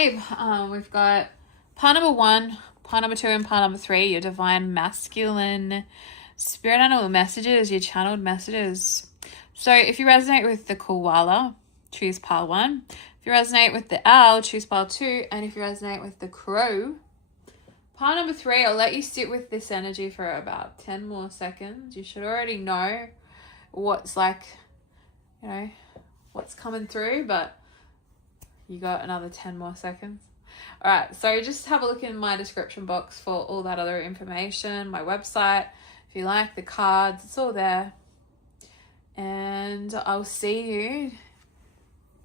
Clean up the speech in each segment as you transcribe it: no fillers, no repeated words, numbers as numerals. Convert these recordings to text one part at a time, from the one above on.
babe, we've got part number 1, part number 2, and part number 3, your divine masculine spirit animal messages, your channeled messages. So if you resonate with the koala, choose pile 1. If you resonate with the owl, choose pile 2. And if you resonate with the crow, pile number 3, I'll let you sit with this energy for about 10 more seconds. You should already know what's what's coming through, but you got another 10 more seconds. All right, so just have a look in my description box for all that other information, my website. If you like the cards, it's all there. And I'll see you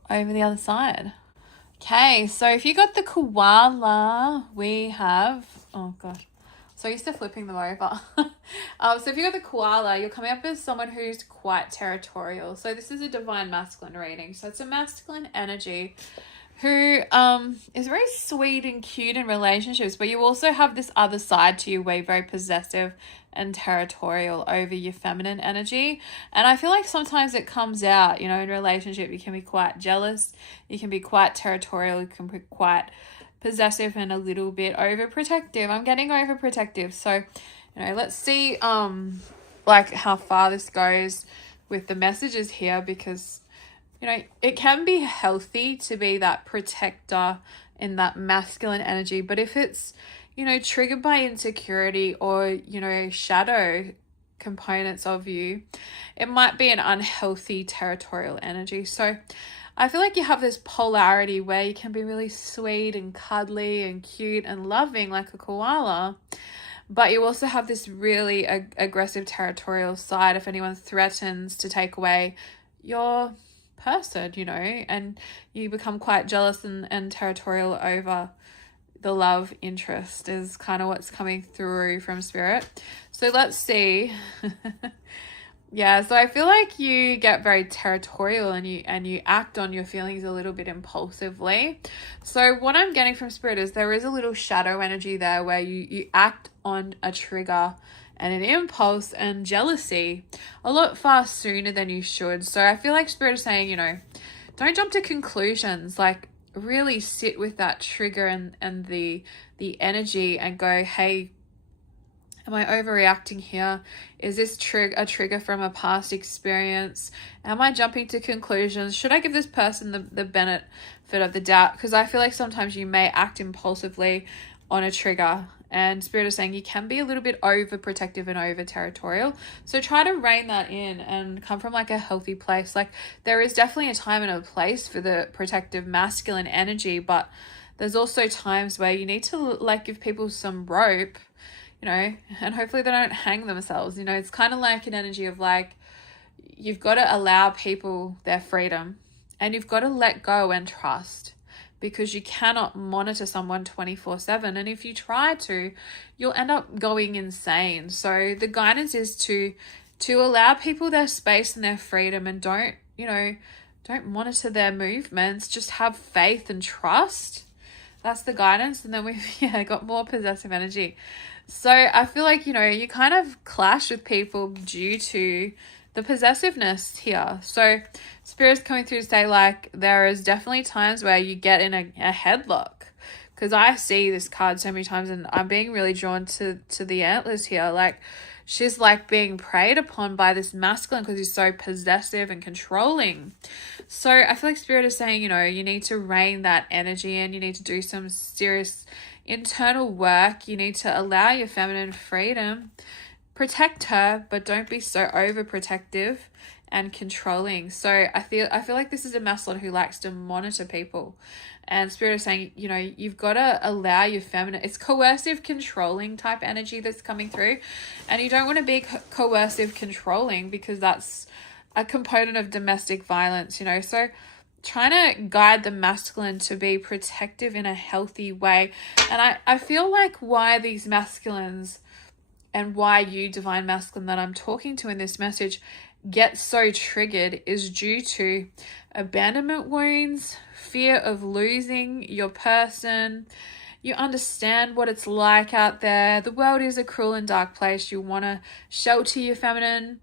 over the other side. Okay, so if you got the koala, we have, oh gosh, so used to flipping them over. So if you got the koala, you're coming up as someone who's quite territorial. So this is a divine masculine reading. So it's a masculine energy who is very sweet and cute in relationships, but you also have this other side to you where you're very possessive and territorial over your feminine energy. And I feel like sometimes it comes out, in relationship, you can be quite jealous, you can be quite territorial, you can be quite possessive and a little bit overprotective. I'm getting overprotective. So, let's see how far this goes with the messages here, because it can be healthy to be that protector in that masculine energy. But if it's, triggered by insecurity or, shadow components of you, it might be an unhealthy territorial energy. So I feel like you have this polarity where you can be really sweet and cuddly and cute and loving like a koala, but you also have this really aggressive territorial side if anyone threatens to take away your person, and you become quite jealous and territorial over the love interest is kind of what's coming through from spirit. So let's see. Yeah, so I feel like you get very territorial and you act on your feelings a little bit impulsively. So what I'm getting from spirit is there is a little shadow energy there where you act on a trigger and an impulse and jealousy a lot far sooner than you should. So I feel like spirit is saying, don't jump to conclusions, like really sit with that trigger and the energy and go, hey, am I overreacting here? Is this a trigger from a past experience? Am I jumping to conclusions? Should I give this person the benefit of the doubt? Because I feel like sometimes you may act impulsively on a trigger, and spirit is saying you can be a little bit overprotective and over territorial. So try to rein that in and come from like a healthy place. Like there is definitely a time and a place for the protective masculine energy, but there's also times where you need to give people some rope, and hopefully they don't hang themselves. It's kind of like an energy of you've got to allow people their freedom and you've got to let go and trust, because you cannot monitor someone 24/7. And if you try to, you'll end up going insane. So the guidance is to allow people their space and their freedom, and don't monitor their movements. Just have faith and trust. That's the guidance. And then we've got more possessive energy. So I feel like, you kind of clash with people due to the possessiveness here. So spirit's coming through to say there is definitely times where you get in a headlock, because I see this card so many times and I'm being really drawn to the antlers here. She's being preyed upon by this masculine because he's so possessive and controlling. So I feel like spirit is saying, you need to rein that energy in. You need to do some serious internal work. You need to allow your feminine freedom, protect her, but don't be so overprotective and controlling. So I feel like this is a masculine who likes to monitor people, and spirit is saying, you've got to allow your feminine, it's coercive controlling type energy that's coming through, and you don't want to be coercive controlling because that's a component of domestic violence, so trying to guide the masculine to be protective in a healthy way. And I feel like why these masculines and why you, divine masculine, that I'm talking to in this message get so triggered is due to abandonment wounds, fear of losing your person. You understand what it's like out there. The world is a cruel and dark place. You want to shelter your feminine,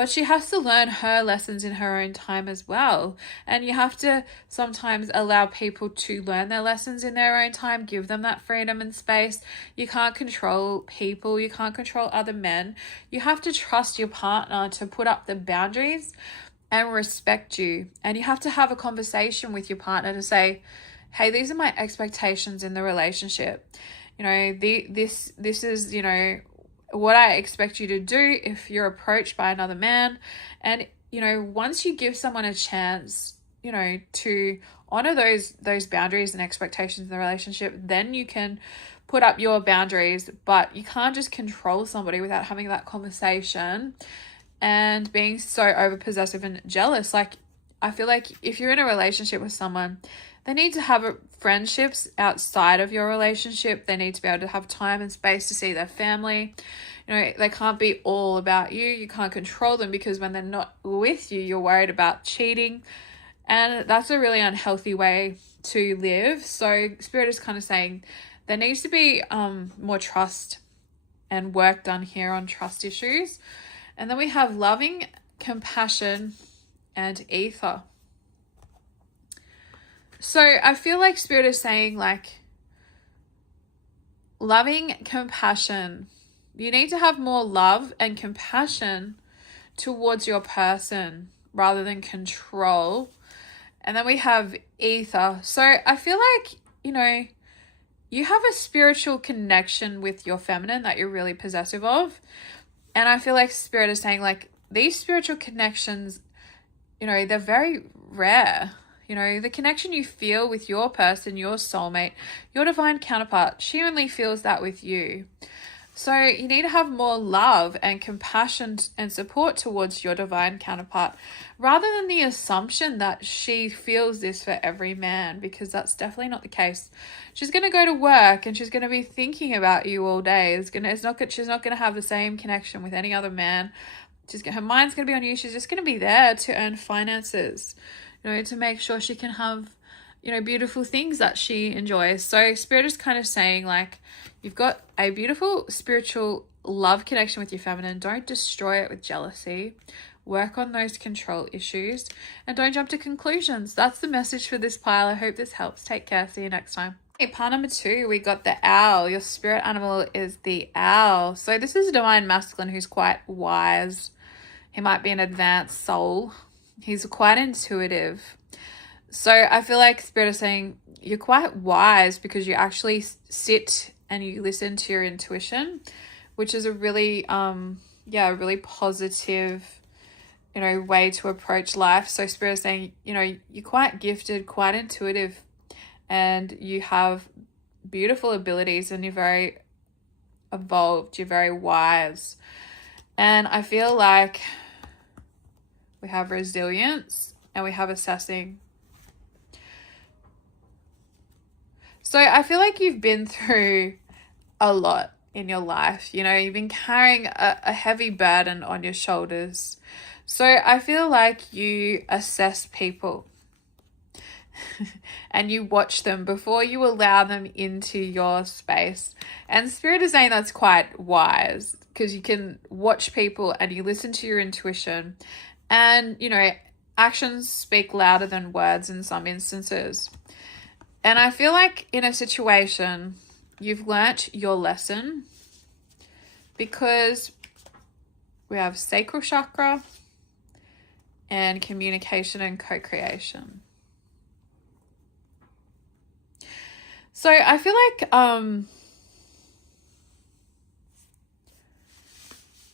but she has to learn her lessons in her own time as well. And you have to sometimes allow people to learn their lessons in their own time, give them that freedom and space. You can't control people, you can't control other men. You have to trust your partner to put up the boundaries and respect you. And you have to have a conversation with your partner to say, hey, these are my expectations in the relationship. You know, this is, you know, what I expect you to do if you're approached by another man. And, you know, once you give someone a chance, you know, to honor those boundaries and expectations in the relationship, then you can put up your boundaries. But you can't just control somebody without having that conversation and being so over possessive and jealous. Like, I feel like if you're in a relationship with someone, they need to have friendships outside of your relationship. They need to be able to have time and space to see their family. You know, they can't be all about you. You can't control them, because when they're not with you, you're worried about cheating. And that's a really unhealthy way to live. So Spirit is kind of saying there needs to be more trust and work done here on trust issues. And then we have loving, compassion, and ether. So I feel like Spirit is saying, like, loving, compassion. You need to have more love and compassion towards your person rather than control. And then we have ether. So I feel like, you know, you have a spiritual connection with your feminine that you're really possessive of. And I feel like Spirit is saying, like, these spiritual connections, you know, they're very rare. You know, the connection you feel with your person, your soulmate, your divine counterpart, she only feels that with you. So you need to have more love and compassion and support towards your divine counterpart, rather than the assumption that she feels this for every man, because that's definitely not the case. She's going to go to work and she's going to be thinking about you all day. She's not going to have the same connection with any other man. Her mind's going to be on you. She's just going to be there to earn finances, you know, to make sure she can have, you know, beautiful things that she enjoys. So Spirit is kind of saying, like, you've got a beautiful spiritual love connection with your feminine. Don't destroy it with jealousy. Work on those control issues and don't jump to conclusions. That's the message for this pile. I hope this helps. Take care. See you next time. Okay, pile number 2, we got the owl. Your spirit animal is the owl. So this is a divine masculine who's quite wise. He might be an advanced soul. He's quite intuitive. So I feel like Spirit is saying you're quite wise because you actually sit and you listen to your intuition, which is a really, really positive, you know, way to approach life. So Spirit is saying, you know, you're quite gifted, quite intuitive, and you have beautiful abilities and you're very evolved, you're very wise. And I feel like we have resilience and we have assessing. So I feel like you've been through a lot in your life. You know, you've been carrying a heavy burden on your shoulders. So I feel like you assess people and you watch them before you allow them into your space. And Spirit is saying that's quite wise, because you can watch people and you listen to your intuition. And, you know, actions speak louder than words in some instances. And I feel like in a situation, you've learnt your lesson, because we have sacral chakra and communication and co-creation. So I feel like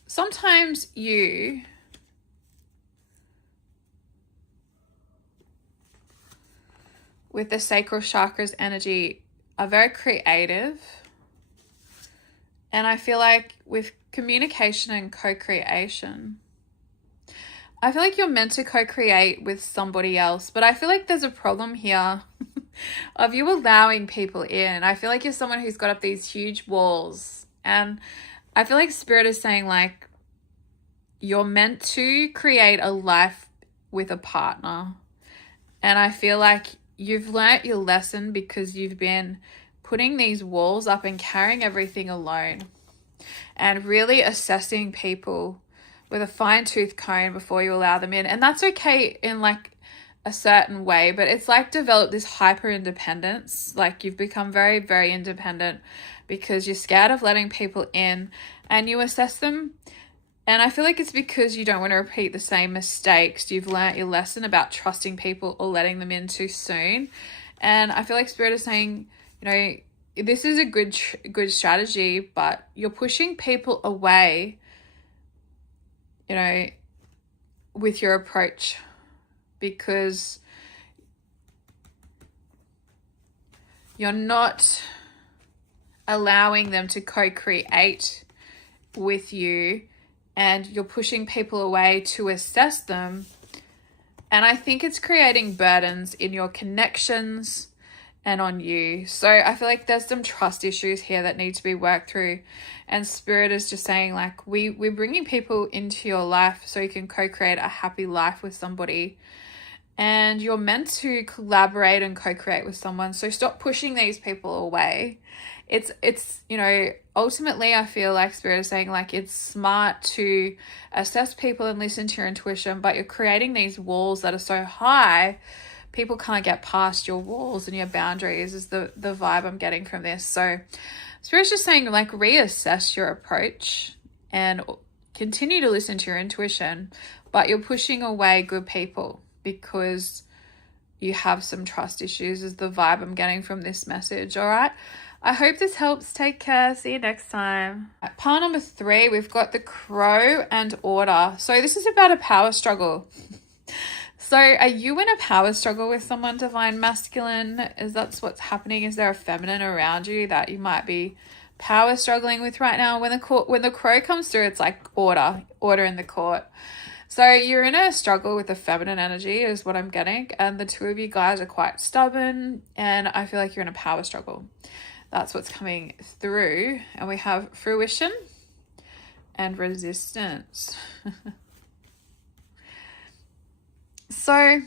sometimes you with the sacral chakras energy are very creative. And I feel like with communication and co-creation, I feel like you're meant to co-create with somebody else, but I feel like there's a problem here of you allowing people in. I feel like you're someone who's got up these huge walls, and I feel like Spirit is saying, like, you're meant to create a life with a partner. And I feel like you've learnt your lesson because you've been putting these walls up and carrying everything alone and really assessing people with a fine-tooth comb before you allow them in. And that's okay in like a certain way, but it's like develop this hyper independence. Like you've become very, very independent because you're scared of letting people in, and you assess them. And I feel like it's because you don't want to repeat the same mistakes. You've learnt your lesson about trusting people or letting them in too soon. And I feel like Spirit is saying, you know, this is a good strategy, but you're pushing people away, you know, with your approach, because you're not allowing them to co-create with you, and you're pushing people away to assess them. And I think it's creating burdens in your connections and on you. So I feel like there's some trust issues here that need to be worked through. And Spirit is just saying, like, we're bringing people into your life so you can co-create a happy life with somebody. And you're meant to collaborate and co-create with someone. So stop pushing these people away. It's you know, ultimately I feel like Spirit is saying, like, it's smart to assess people and listen to your intuition, but you're creating these walls that are so high, people can't get past your walls and your boundaries is the vibe I'm getting from this. So Spirit's just saying, like, reassess your approach and continue to listen to your intuition, but you're pushing away good people because you have some trust issues is the vibe I'm getting from this message. All right. I hope this helps. Take care. See you next time. At part number 3, we've got the Crow and Order. So this is about a power struggle. So are you in a power struggle with someone, Divine Masculine? Is that what's happening? Is there a feminine around you that you might be power struggling with right now? When the Crow comes through, it's like order in the court. So you're in a struggle with the feminine energy is what I'm getting. And the two of you guys are quite stubborn. And I feel like you're in a power struggle. That's what's coming through. And we have fruition and resistance. So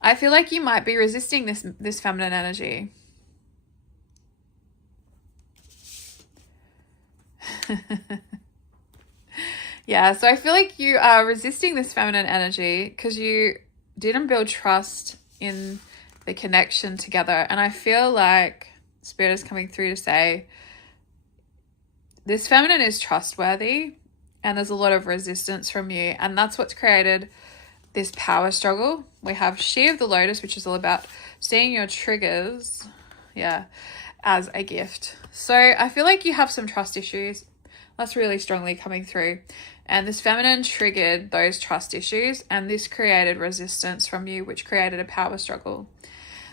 I feel like you might be resisting this feminine energy. Yeah, so I feel like you are resisting this feminine energy because you didn't build trust in the connection together. And I feel like Spirit is coming through to say this feminine is trustworthy and there's a lot of resistance from you. And that's what's created this power struggle. We have She of the Lotus, which is all about seeing your triggers, as a gift. So I feel like you have some trust issues. That's really strongly coming through. And this feminine triggered those trust issues, and this created resistance from you, which created a power struggle.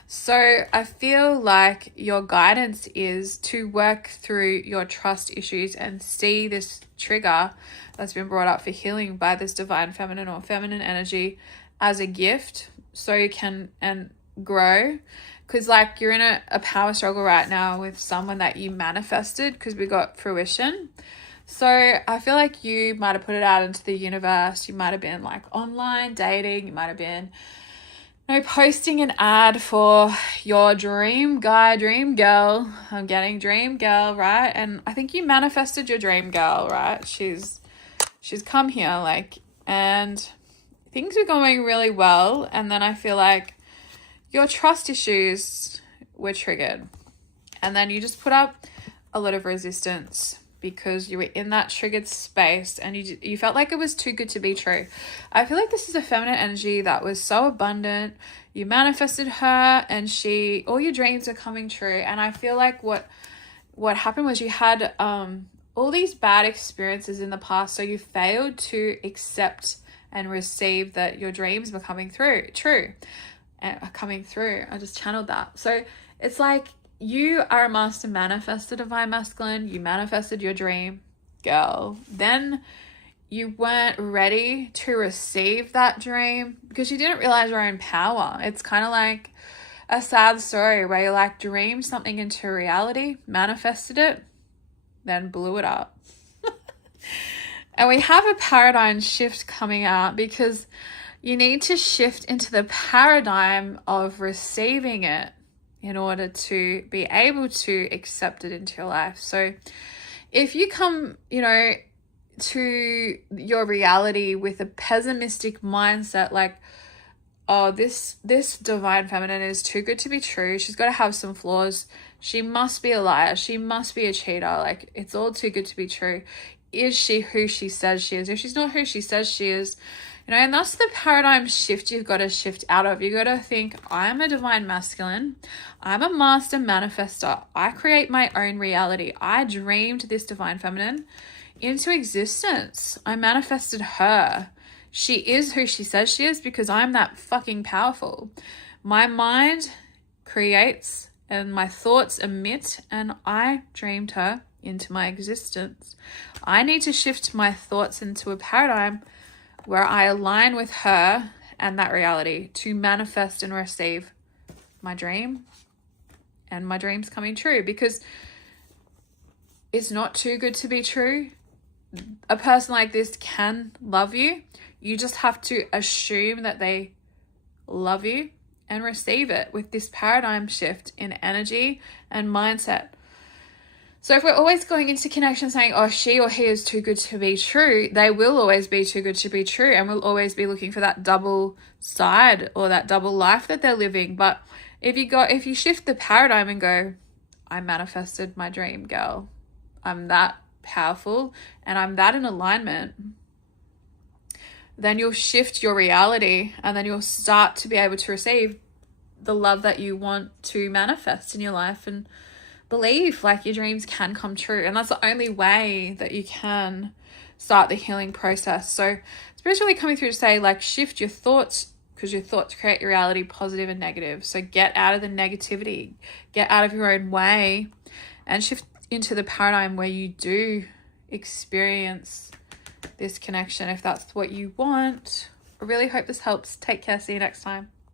So I feel like your guidance is to work through your trust issues and see this trigger that's been brought up for healing by this divine feminine or feminine energy as a gift, so you can grow. Because like you're in a power struggle right now with someone that you manifested, because we got fruition. So I feel like you might have put it out into the universe. You might have been like online dating. You might have been posting an ad for your dream guy, dream girl. I'm getting dream girl, right? And I think you manifested your dream girl, right? She's come here, like, and things were going really well. And then I feel like your trust issues were triggered. And then you just put up a lot of resistance because you were in that triggered space and you felt like it was too good to be true. I feel like this is a feminine energy that was so abundant. You manifested her and all your dreams are coming true. And I feel like what happened was you had all these bad experiences in the past. So you failed to accept and receive that your dreams were coming through. I just channeled that. So it's like, you are a master manifestor, Divine Masculine. You manifested your dream girl. Then you weren't ready to receive that dream because you didn't realize your own power. It's kind of like a sad story where you like dreamed something into reality, manifested it, then blew it up. And we have a paradigm shift coming out because you need to shift into the paradigm of receiving it in order to be able to accept it into your life. So if you come, you know, to your reality with a pessimistic mindset, like, oh, this divine feminine is too good to be true. She's got to have some flaws. She must be a liar. She must be a cheater. Like, it's all too good to be true. Is she who she says she is? If she's not who she says she is, you know, and that's the paradigm shift you've got to shift out of. You got to think, I'm a divine masculine. I'm a master manifester. I create my own reality. I dreamed this divine feminine into existence. I manifested her. She is who she says she is because I'm that fucking powerful. My mind creates and my thoughts emit, and I dreamed her into my existence. I need to shift my thoughts into a paradigm where I align with her and that reality to manifest and receive my dream and my dreams coming true, because it's not too good to be true. A person like this can love you. You just have to assume that they love you and receive it with this paradigm shift in energy and mindset. So if we're always going into connection saying, oh, she or he is too good to be true, they will always be too good to be true, and we'll always be looking for that double side or that double life that they're living. But if you shift the paradigm and go, I manifested my dream, girl. I'm that powerful and I'm that in alignment, then you'll shift your reality, and then you'll start to be able to receive the love that you want to manifest in your life, and believe like your dreams can come true. And that's the only way that you can start the healing process. So Spirit's really coming through to say, like, shift your thoughts, because your thoughts create your reality, positive and negative. So get out of the negativity, get out of your own way, and shift into the paradigm where you do experience this connection if that's what you want. I really hope this helps. Take care. See you next time.